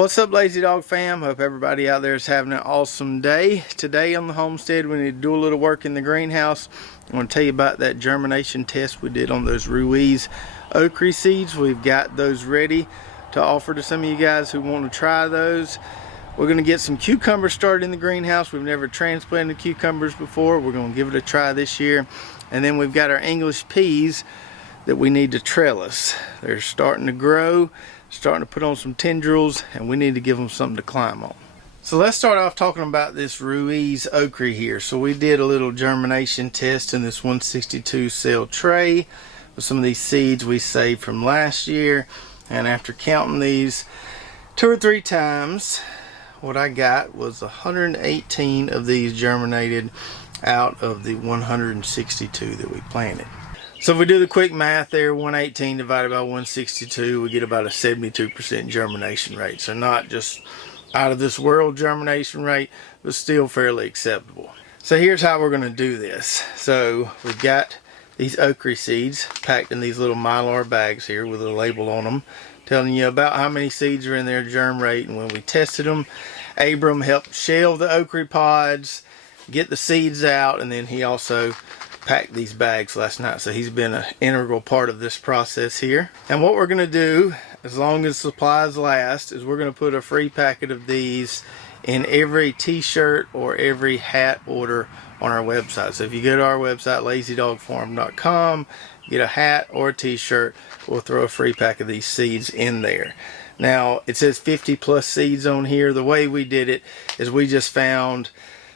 What's up, Lazy Dog fam? Hope everybody out there is having an awesome day. Today on the homestead we need to do a little work in the greenhouse. I want to tell you about that germination test we did on those Ruiz okree seeds. We've got those ready to offer to some of you guys who want to try those. We're going to get some cucumbers started in the greenhouse. We've never transplanted cucumbers before. We're going to give it a try this year. And then we've got our English peas that we need to trellis. They're starting to grow, starting to put on some tendrils, and we need to give them something to climb on. So let's start off talking about this Ruiz okree here. So we did a little germination test in this 162 cell tray with some of these seeds we saved from last year, and after counting these 2 or 3 times, what I got was 118 of these germinated out of the 162 that we planted. So if we do the quick math there, 118 divided by 162, we get about a 72% germination rate. So not just out of this world germination rate, but still fairly acceptable. So here's how we're going to do this. So we've got these okree seeds packed in these little mylar bags here with a label on them, telling you about how many seeds are in their germ rate. And when we tested them, Abram helped shell the okree pods, get the seeds out, and then he also packed these bags last night, so he's been an integral part of this process here. And what we're going to do, as long as supplies last, is we're going to put a free packet of these in every t-shirt or every hat order on our website. So if you go to our website, lazydogfarm.com, get a hat or a t-shirt, we'll throw a free pack of these seeds in there. Now it says 50 plus seeds on here. The way we did it is we just found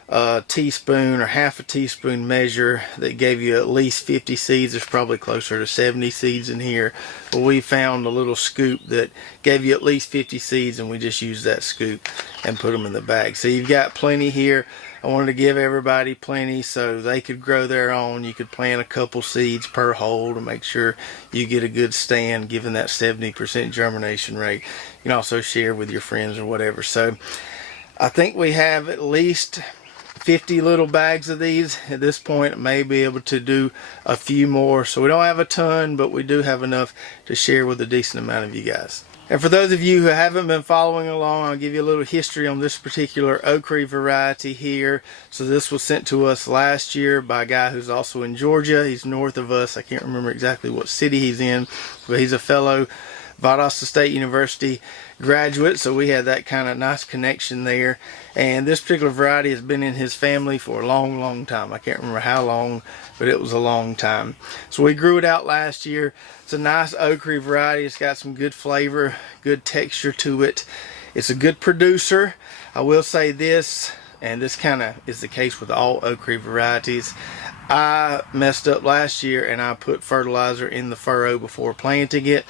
a teaspoon or half a teaspoon measure that gave you at least 50 seeds. There's probably closer to 70 seeds in here, but we found a little scoop that gave you at least 50 seeds, and we just used that scoop and put them in the bag. So you've got plenty here. I wanted to give everybody plenty so they could grow their own. You could plant a couple seeds per hole to make sure you get a good stand, given that 70% germination rate. You can also share with your friends or whatever. So I think we have at least 50 little bags of these at this point. May be able to do a few more, so we don't have a ton, but we do have enough to share with a decent amount of you guys. And for those of you who haven't been following along, I'll give you a little history on this particular okree variety here. So this was sent to us last year by a guy who's also in Georgia. He's north of us. I can't remember exactly what city he's in, but he's a fellow Valdosta State University graduate, so we had that kind of nice connection there. And this particular variety has been in his family for a long time. I can't remember how long, but it was a long time. So we grew it out last year. It's a nice okree variety. It's got some good flavor, good texture to it. It's a good producer. I will say this, and this kind of is the case with all okree varieties. I messed up last year and I put fertilizer in the furrow before planting it,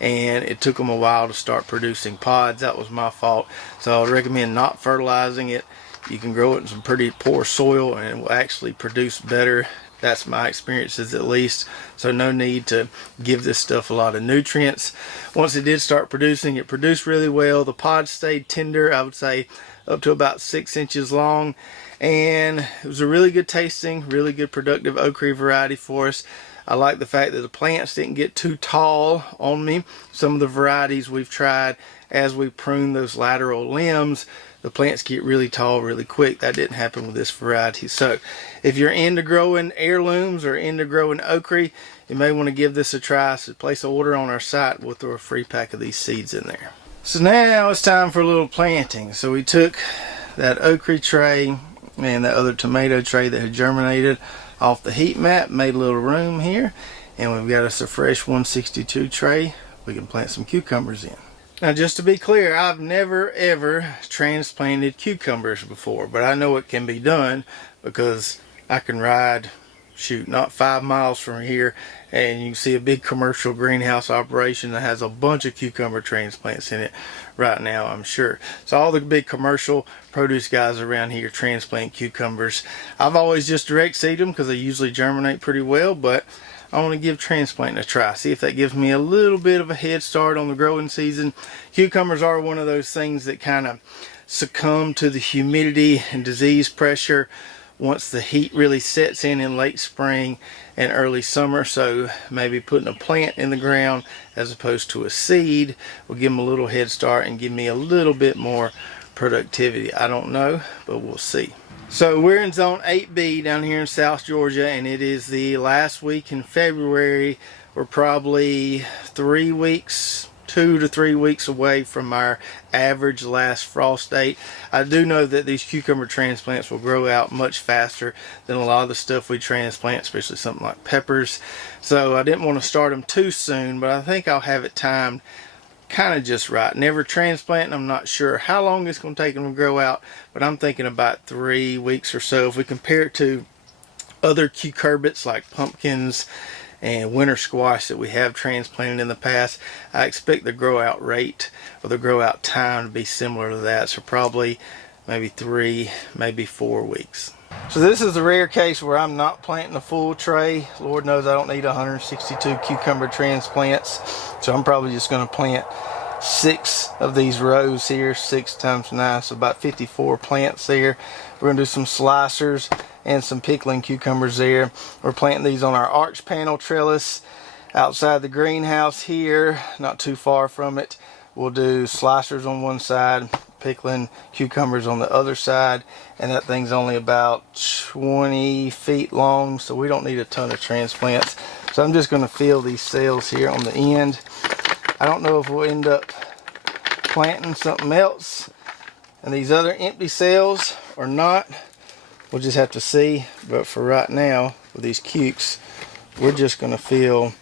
and it took them a while to start producing pods. That was my fault. So I would recommend not fertilizing it. You can grow it in some pretty poor soil and it will actually produce better. That's my experiences at least. So no need to give this stuff a lot of nutrients. Once it did start producing, it produced really well. The pods stayed tender, I would say up to about 6 inches long. And it was a really good tasting, really good productive okree variety for us. I like the fact that the plants didn't get too tall on me. Some of the varieties we've tried, as we prune those lateral limbs, the plants get really tall really quick. That didn't happen with this variety. So if you're into growing heirlooms or into growing okree, you may want to give this a try. So place an order on our site. We'll throw a free pack of these seeds in there. So now it's time for a little planting. So we took that okree tray and that other tomato tray that had germinated off the heat mat, made a little room here, and we've got us a fresh 162 tray we can plant some cucumbers in. Now just to be clear, I've never ever transplanted cucumbers before, but I know it can be done because I can ride, shoot, not 5 miles from here, and you can see a big commercial greenhouse operation that has a bunch of cucumber transplants in it right now, I'm sure. So all the big commercial produce guys around here transplant cucumbers. I've always just direct seed them because they usually germinate pretty well, but I want to give transplanting a try, see if that gives me a little bit of a head start on the growing season. Cucumbers are one of those things that kind of succumb to the humidity and disease pressure once the heat really sets in late spring and early summer. So maybe putting a plant in the ground as opposed to a seed will give them a little head start and give me a little bit more productivity. I don't know, but we'll see. So we're in zone 8B down here in South Georgia, and it is the last week in February. We're probably 3 weeks, 2 to 3 weeks away from our average last frost date. I do know that these cucumber transplants will grow out much faster than a lot of the stuff we transplant, especially something like peppers. So I didn't want to start them too soon, but I think I'll have it timed kind of just right. Never transplanting, I'm not sure how long it's going to take them to grow out, but I'm thinking about 3 weeks or so. If we compare it to other cucurbits like pumpkins and winter squash that we have transplanted in the past, I expect the grow out rate or the grow out time to be similar to that. So probably maybe 3, maybe 4 weeks. So this is the rare case where I'm not planting a full tray. Lord knows I don't need 162 cucumber transplants. So I'm probably just going to plant 6 of these rows here, 6 times 9, so about 54 plants there. We're going to do some slicers and some pickling cucumbers there. We're planting these on our arch panel trellis outside the greenhouse here, not too far from it. We'll do slicers on one side, pickling cucumbers on the other side, and that thing's only about 20 feet long, so we don't need a ton of transplants. So I'm just going to fill these cells here on the end. I don't know if we'll end up planting something else in these other empty cells or not. We'll just have to see, but for right now with these cukes, we're just going to fill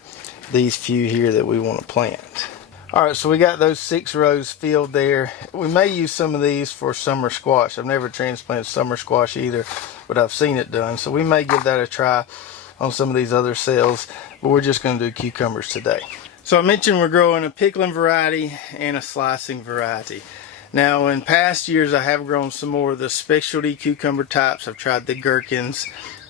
these few here that we want to plant. Alright, so we got those 6 rows filled there. We may use some of these for summer squash. I've never transplanted summer squash either, but I've seen it done. So we may give that a try on some of these other cells, but we're just going to do cucumbers today. So I mentioned we're growing a pickling variety and a slicing variety. Now in past years I have grown some more of the specialty cucumber types. I've tried the gherkins,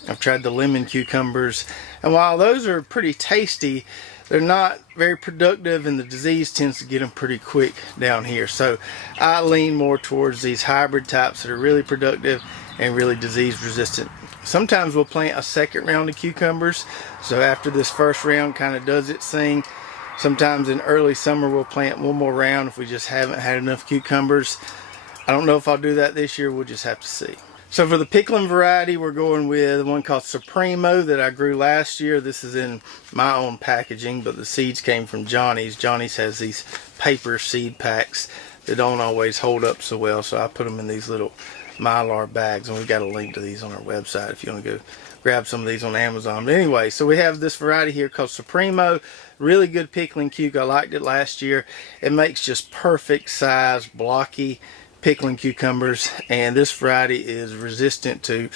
I've tried the lemon cucumbers, and while those are pretty tasty, they're not very productive, and the disease tends to get them pretty quick down here. So I lean more towards these hybrid types that are really productive and really disease resistant. Sometimes we'll plant a second round of cucumbers, so after this first round kind of does its thing, sometimes in early summer we'll plant one more round if we just haven't had enough cucumbers. I don't know if I'll do that this year, we'll just have to see. So for the pickling variety, we're going with one called Supremo that I grew last year. This is in my own packaging, but the seeds came from Johnny's. Johnny's has these paper seed packs that don't always hold up so well, so I put them in these little Mylar bags, and we've got a link to these on our website if you want to go grab some of these on Amazon. But anyway, so we have this variety here called Supremo. Really good pickling cuke. I liked it last year. It makes just perfect size, blocky pickling cucumbers, and this variety is resistant to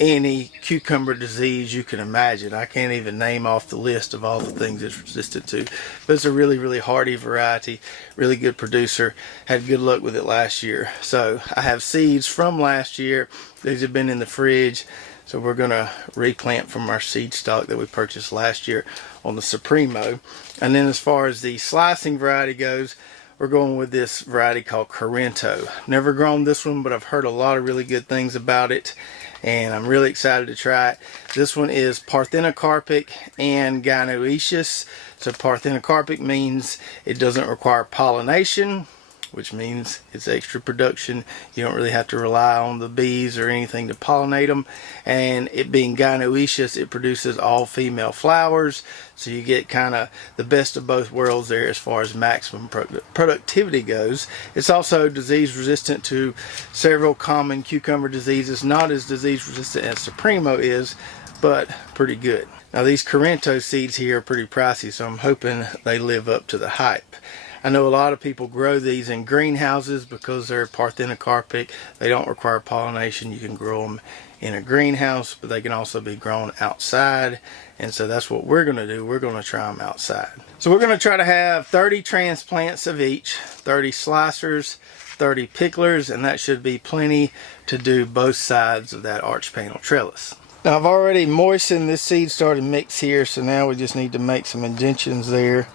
any cucumber disease you can imagine. I can't even name off the list of all the things it's resistant to, but it's a really, really hardy variety, really good producer. Had good luck with it last year. So I have seeds from last year. These have been in the fridge, so we're going to replant from our seed stock that we purchased last year on the Supremo. And then as far as the slicing variety goes, we're going with this variety called Corento. Never grown this one, but I've heard a lot of really good things about it, and I'm really excited to try it. This one is parthenocarpic and gynoecious. So parthenocarpic means it doesn't require pollination, which means it's extra production. You don't really have to rely on the bees or anything to pollinate them. And it being gynoecious, it produces all female flowers, so you get kind of the best of both worlds there as far as maximum productivity goes. It's also disease resistant to several common cucumber diseases, not as disease resistant as Supremo is, but pretty good. Now these Corento seeds here are pretty pricey, so I'm hoping they live up to the hype. I know a lot of people grow these in greenhouses because they're parthenocarpic. They don't require pollination. You can grow them in a greenhouse, but they can also be grown outside. And so that's what we're going to do. We're going to try them outside. So we're going to try to have 30 transplants of each, 30 slicers, 30 picklers, and that should be plenty to do both sides of that arch panel trellis. Now I've already moistened this seed starting mix here, so now we just need to make some indentions there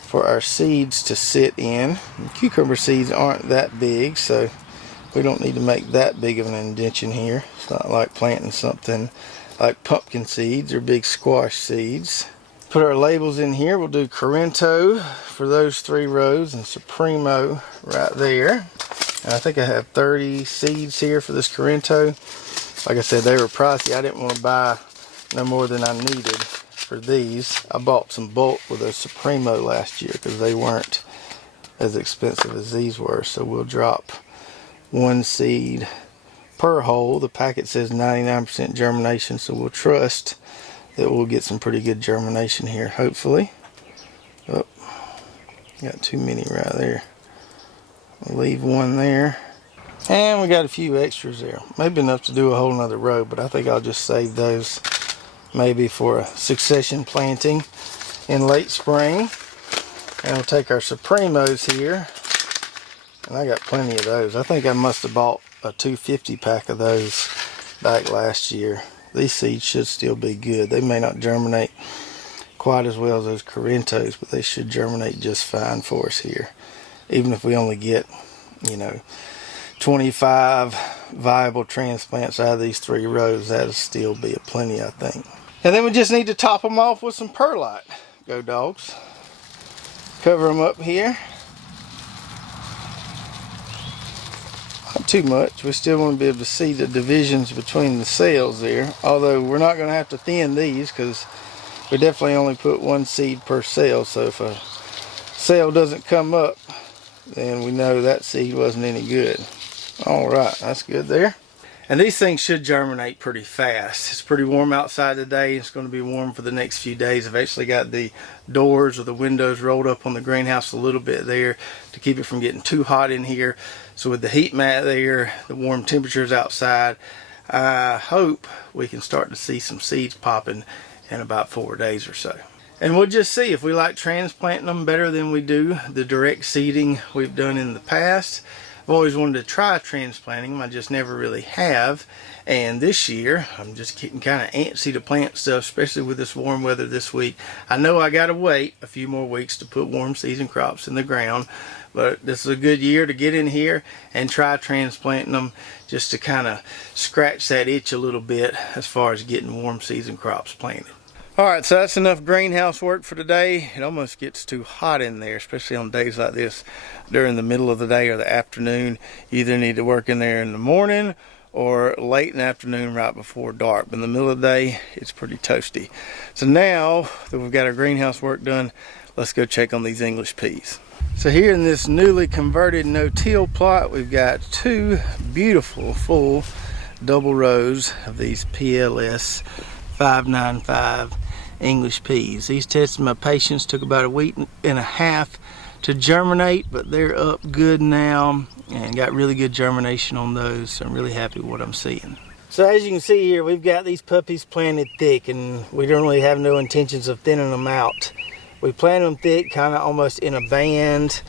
for our seeds to sit in. And cucumber seeds aren't that big, so We don't need to make that big of an indention here. It's not like planting something like pumpkin seeds or big squash seeds. Put our labels in here. We'll do Corinto for those 3 rows and Supremo right there. And I think I have 30 seeds here for this Corinto. Like I said, they were pricey. I didn't want to buy no more than I needed for these. I bought some bulk with those Supremo last year because they weren't as expensive as these were. So we'll drop 1 seed per hole. The packet says 99% germination, so we'll trust that we'll get some pretty good germination here, hopefully. Oh, got too many right there. I'll leave 1 there. And we got a few extras there. Maybe enough to do a whole nother row, but I think I'll just save those maybe for a succession planting in late spring. And we'll take our Supremos here. And I got plenty of those. I think I must have bought a 250 pack of those back last year. These seeds should still be good. They may not germinate quite as well as those Corintos, but they should germinate just fine for us here. Even if we only get, 25 viable transplants out of these 3 rows, that'll still be a plenty, I think. And then we just need to top them off with some perlite. Go dogs. Cover them up here. Not too much. We still want to be able to see the divisions between the cells there. Although we're not going to have to thin these because we definitely only put 1 seed per cell. So if a cell doesn't come up, then we know that seed wasn't any good. Alright, that's good there. And these things should germinate pretty fast. It's pretty warm outside today. It's going to be warm for the next few days. I've actually got the doors or the windows rolled up on the greenhouse a little bit there to keep it from getting too hot in here. So with the heat mat there, the warm temperatures outside, I hope we can start to see some seeds popping in about 4 days or so. And we'll just see if we like transplanting them better than we do the direct seeding we've done in the past. I've always wanted to try transplanting them. I just never really have. And this year, I'm just getting kind of antsy to plant stuff, especially with this warm weather this week. I know I got to wait a few more weeks to put warm season crops in the ground. But this is a good year to get in here and try transplanting them just to kind of scratch that itch a little bit as far as getting warm season crops planted. Alright, so that's enough greenhouse work for today. It almost gets too hot in there, especially on days like this during the middle of the day or the afternoon. You either need to work in there in the morning or late in the afternoon right before dark. But in the middle of the day, it's pretty toasty. So now that we've got our greenhouse work done, let's go check on these English peas. So here in this newly converted no-till plot, we've got 2 beautiful full double rows of these PLS 595 English peas. These tested my patience, took about a week and a half to germinate, but they're up good now and got really good germination on those, so I'm really happy with what I'm seeing. So as you can see here, we've got these puppies planted thick, and we don't really have no intentions of thinning them out. We planted them thick, kind of almost in a band.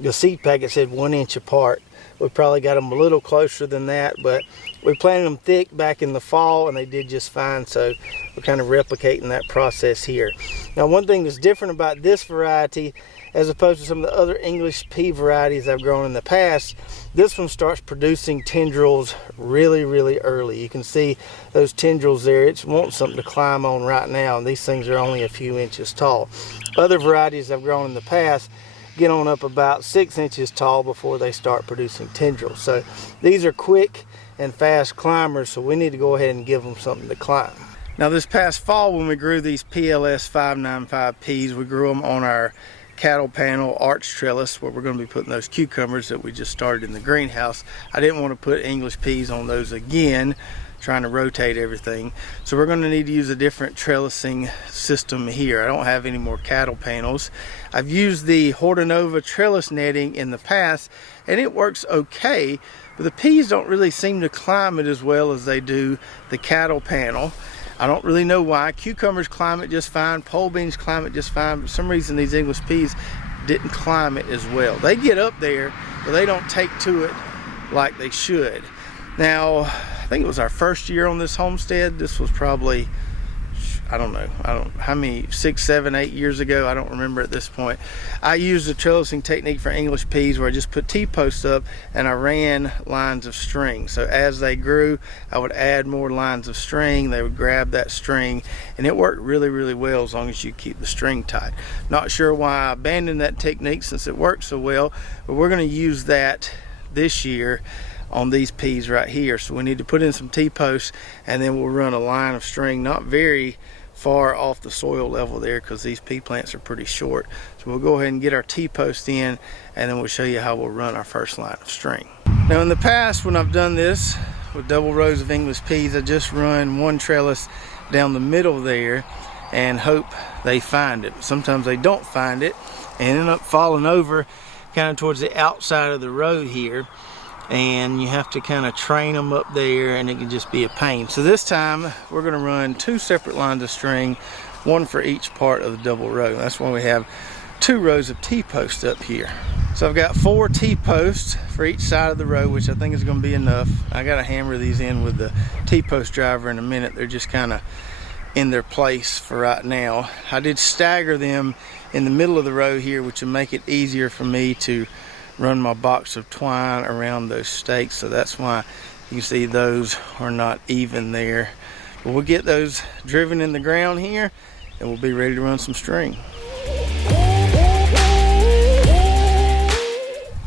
The seed packet said 1 inch apart. We probably got them a little closer than that, but we planted them thick back in the fall and they did just fine, so we're kind of replicating that process here. Now, one thing that's different about this variety as opposed to some of the other English pea varieties I've grown in the past, this one starts producing tendrils really early. You can see those tendrils there. It's wanting something to climb on right now, and these things are only a few inches tall. Other varieties I've grown in the past get on up about 6 inches tall before they start producing tendrils. So these are quick and fast climbers, so we need to go ahead and give them something to climb. Now this past fall when we grew these PLS 595 peas, we grew them on our cattle panel arch trellis where we're going to be putting those cucumbers that we just started in the greenhouse. I didn't want to put English peas on those again, trying to rotate everything. So we're going to need to use a different trellising system here. I don't have any more cattle panels. I've used the Hortonova trellis netting in the past and it works okay, but the peas don't really seem to climb it as well as they do the cattle panel. I don't really know why. Cucumbers climb it just fine, pole beans climb it just fine, but for some reason these English peas didn't climb it as well. They get up there, but they don't take to it like they should. Now, I think it was our first year on this homestead. This was probably I don't know how many, 6, 7, 8 years ago, I don't remember at this point. I used a trellising technique for English peas where I just put T-posts up and I ran lines of string. So as they grew, I would add more lines of string. They would grab that string, and it worked really, really well as long as you keep the string tight. Not sure why I abandoned that technique since it worked so well, but we're going to use that this year on these peas right here. So we need to put in some T-posts, and then we'll run a line of string not very far off the soil level there, because these pea plants are pretty short. So we'll go ahead and get our T-post in, and then we'll show you how we'll run our first line of string. Now in the past, when I've done this with double rows of English peas, I just run one trellis down the middle there and hope they find it. Sometimes they don't find it and end up falling over kind of towards the outside of the road here, and you have to kind of train them up there, and it can just be a pain. So this time we're going to run 2 separate lines of string, one for each part of the double row. That's why we have 2 rows of T-posts up here. So I've got 4 T-posts for each side of the row, which I think is going to be enough. I got to hammer these in with the T-post driver in a minute. They're just kind of in their place for right now. I did stagger them in the middle of the row here, which will make it easier for me to run my box of twine around those stakes. So that's why you see those are not even there. But we'll get those driven in the ground here, and we'll be ready to run some string.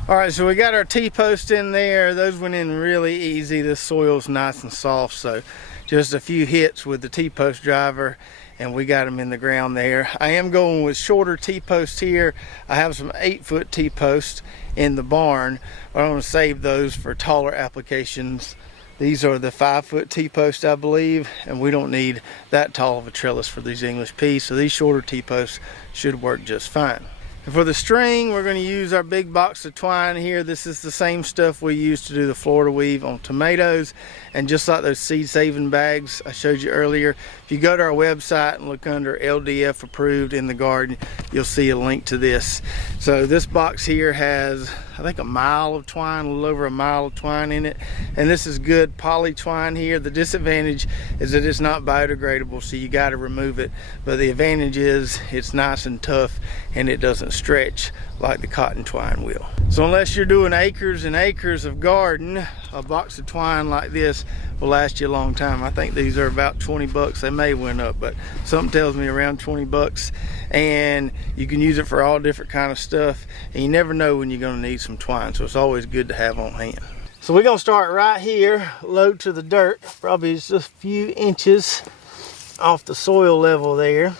All right, so we got our T-post in there. Those went in really easy. This soil's nice and soft, so just a few hits with the T-post driver and we got them in the ground there. I am going with shorter T-posts here. I have some 8-foot T-posts in the barn, but I'm going to save those for taller applications. These are the 5-foot T-posts, I believe, and we don't need that tall of a trellis for these English peas, so these shorter T-posts should work just fine. And for the string, we're going to use our big box of twine here. This is the same stuff we use to do the Florida weave on tomatoes. And just like those seed saving bags I showed you earlier, if you go to our website and look under LDF approved in the garden, you'll see a link to this. So this box here has, I think, a mile of twine, a little over a mile of twine in it. And this is good poly twine here. The disadvantage is that it's not biodegradable, so you got to remove it. But the advantage is it's nice and tough, and it doesn't stretch like the cotton twine will. So unless you're doing acres and acres of garden, a box of twine like this will last you a long time. I think these are about 20 bucks. They may went up, but something tells me around 20 bucks. And you can use it for all different kind of stuff. And you never know when you're gonna need some twine, so it's always good to have on hand. So we're gonna start right here, low to the dirt, probably just a few inches off the soil level there.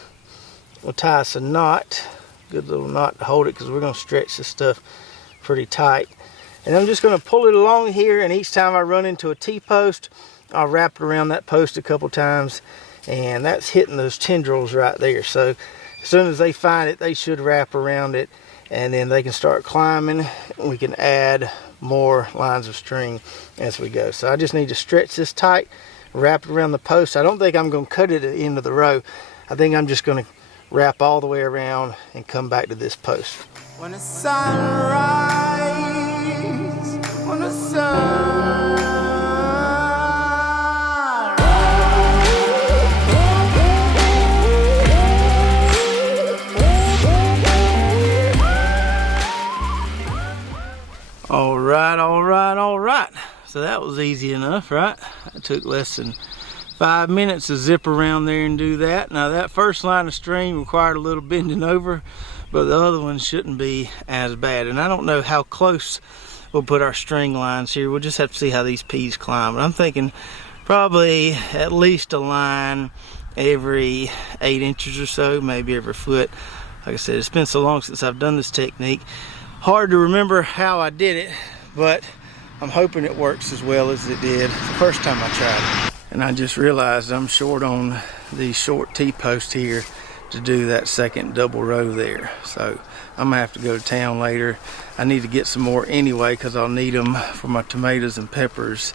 We'll tie us a knot, good little knot to hold it, because we're gonna stretch this stuff pretty tight. And I'm just going to pull it along here, and each time I run into a T-post, I'll wrap it around that post a couple times, and that's hitting those tendrils right there. So as soon as they find it, they should wrap around it, and then they can start climbing. We can add more lines of string as we go. So I just need to stretch this tight, wrap it around the post. I don't think I'm going to cut it at the end of the row. I think I'm just going to wrap all the way around and come back to this post. When the sun rises, when the sun all right. So that was easy enough, right? It took less than 5 minutes to zip around there and do that. Now that first line of string required a little bending over, but the other one shouldn't be as bad. And I don't know how close we'll put our string lines here. We'll just have to see how these peas climb. But I'm thinking probably at least a line every 8 inches or so, maybe every foot. Like I said, it's been so long since I've done this technique. Hard to remember how I did it, but I'm hoping it works as well as it did the first time I tried it. And I just realized I'm short on these short T-posts here to do that second double row there. So I'm gonna have to go to town later. I need to get some more anyway, because I'll need them for my tomatoes and peppers,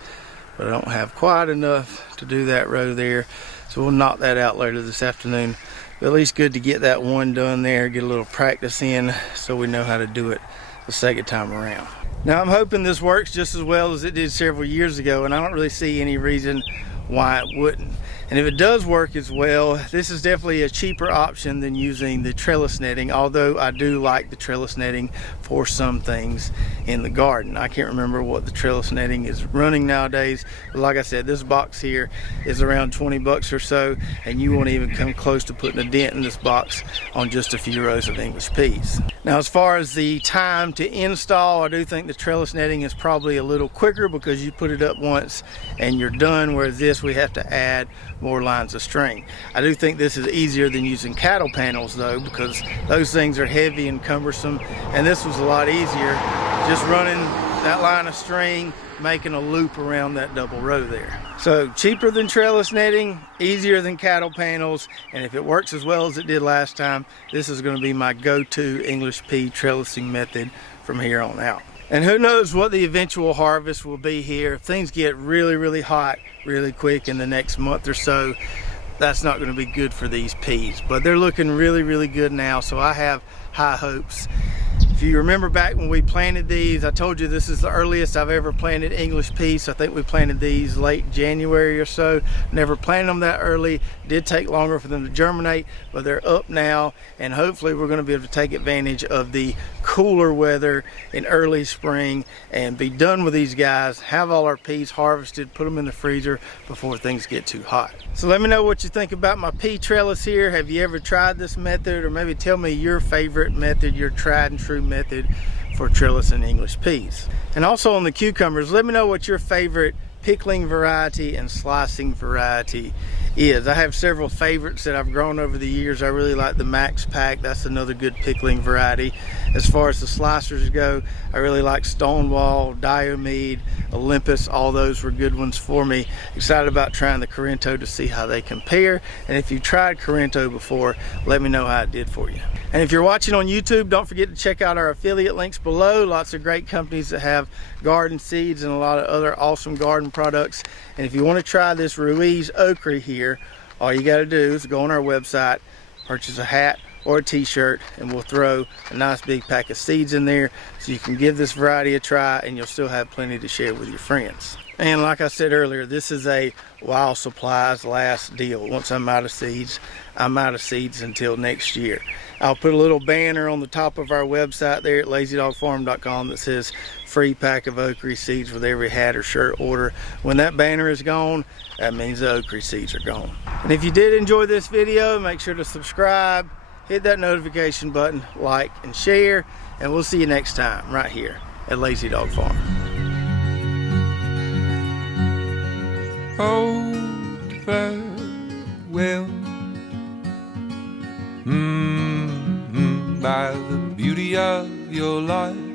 but I don't have quite enough to do that row there. So we'll knock that out later this afternoon. But at least good to get that one done there, get a little practice in so we know how to do it the second time around. Now I'm hoping this works just as well as it did several years ago, and I don't really see any reason why it wouldn't. And if it does work as well, this is definitely a cheaper option than using the trellis netting, although I do like the trellis netting for some things in the garden. I can't remember what the trellis netting is running nowadays, but like I said, this box here is around 20 bucks or so, and you won't even come close to putting a dent in this box on just a few rows of English peas. Now, as far as the time to install, I do think the trellis netting is probably a little quicker because you put it up once and you're done, whereas this we have to add more lines of string. I do think this is easier than using cattle panels though, because those things are heavy and cumbersome, and this was a lot easier, just running that line of string, making a loop around that double row there. So cheaper than trellis netting, easier than cattle panels, and if it works as well as it did last time, this is going to be my go-to English pea trellising method from here on out. And who knows what the eventual harvest will be here. If things get really hot really quick in the next month or so, that's not going to be good for these peas. But they're looking really good now, so I have high hopes. If you remember back when we planted these, I told you this is the earliest I've ever planted English peas. I think we planted these late January or so. Never planted them that early. Did take longer for them to germinate, but they're up now, and hopefully we're going to be able to take advantage of the cooler weather in early spring and be done with these guys, have all our peas harvested, put them in the freezer before things get too hot. So let me know what you think about my pea trellis here. Have you ever tried this method, or maybe tell me your favorite method, your tried and true method for trellising English peas. And also on the cucumbers, let me know what your favorite pickling variety and slicing variety is. I have several favorites that I've grown over the years. I really like the Max Pack. That's another good pickling variety. As far as the slicers go, I really like Stonewall, Diomede, Olympus. All those were good ones for me. Excited about trying the Corinto to see how they compare. And if you've tried Corinto before, let me know how it did for you. And if you're watching on YouTube, don't forget to check out our affiliate links below. Lots of great companies that have garden seeds and a lot of other awesome garden products. And if you want to try this Ruiz okree here, all you got to do is go on our website, purchase a hat or a t-shirt, and we'll throw a nice big pack of seeds in there so you can give this variety a try, and you'll still have plenty to share with your friends. And like I said earlier, this is a while supplies last deal. Once I'm out of seeds, I'm out of seeds until next year. I'll put a little banner on the top of our website there at lazydogfarm.com that says free pack of okree seeds with every hat or shirt order. When that banner is gone, that means the okree seeds are gone. And if you did enjoy this video, make sure to subscribe, hit that notification button, like and share, and we'll see you next time right here at Lazy Dog Farm. Oh, farewell, by the beauty of your life.